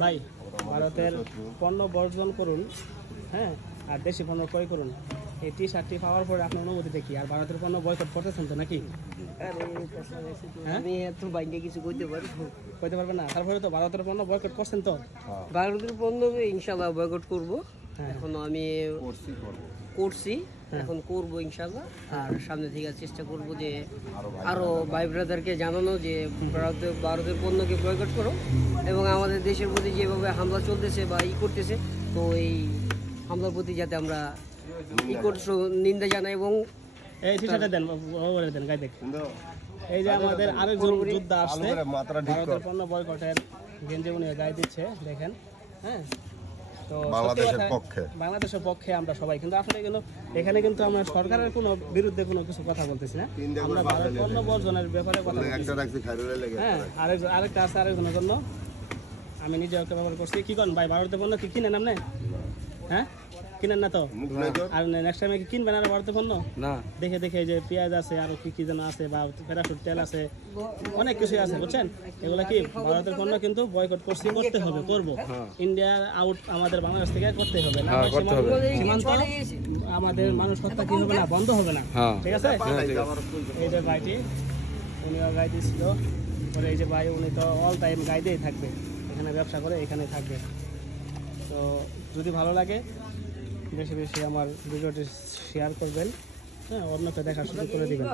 ভাই ভারতের পণ্য বর্জন করুন, হ্যাঁ, আর দেশি পণ্য ক্রয় করুন। এই টি শার্টটি পাওয়ার পরে আপনার অনুভূতি কি? আর ভারতের পণ্য বয়কট করতেছেন তো নাকি? আমি এত বাইকে কিছু কইতে পারবো কইতে পারবেন না? তারপরে তো ভারতের পণ্য বয়কট করছেন তো? ভারতের পণ্য ইনশাল্লাহ বয়কট করব। হ্যাঁ। এখনো আমি করছি, এখন করব ইনশাল্লাহ। আর সামনে থেকে চেষ্টা করব যে আরো ভাই ব্রাদারকে জানানো যে ভারতের পণ্যকে বয়কট করো, এবং আমাদের দেশের প্রতি যেভাবে হামলা চলতেছে বা করতেছে, তো এই হামলার প্রতি যাতে আমরা করছো নিন্দা জানাই। এবং এই টি শার্টে দেন, বলে দেন গায়ে দেখ। এই যে আমাদের আরেকজন যোদ্ধা আসছে, ভারতের পণ্য বয়কটের গেঞ্জি উনি গায়ে দিচ্ছে, দেখেন। হ্যাঁ, তো বাংলাদেশের পক্ষে আমরা সবাই, কিন্তু আসলে এখানে কিন্তু আমরা সরকারের কোনো বিরুদ্ধে কোনো কিছু কথা বলতেছি না, আমরা ভারত পণ্য বর্জনের ব্যাপারে কথা বলতেছি। হ্যাঁ, আরেকটা আছে আরেকজনের জন্য, আমি নিজে একটা ব্যবহার করছি। কি করেন ভাই, ভারতের পণ্য কি কিনেন আপনি? হ্যাঁ, কিনেন না তো? আর নেক্সট টাইমে কি কিনবেন আর ভারতের পণ্য? না, দেখে দেখে যে পেঁয়াজ আছে, আর কি যেন আছে, বা প্যারাশুট তেল আছে, অনেক কিছু আছে, বুঝছেন? এগুলা কি ভারতের পণ্য কিন্তু বয়কট করতে হবে, করবো। ইন্ডিয়া আউট আমাদের বাংলাদেশ থেকে করতে হবে, না সীমান্ত আমাদের মানুষ হত্যা কি হবে না, বন্ধ হবে না, ঠিক আছে? এই যে ভাইটি, উনিও গায়ে দিয়েছিল, পরে এই যে ভাই, উনি তো অল টাইম গায়ে দিয়েই থাকবে, এখানে ব্যবসা করে এখানে থাকবে। তো যদি ভালো লাগে বেশি বেশি আমার ভিডিওটি শেয়ার করবেন, হ্যাঁ, অন্যকে দেখার সুযোগ করে দিবেন।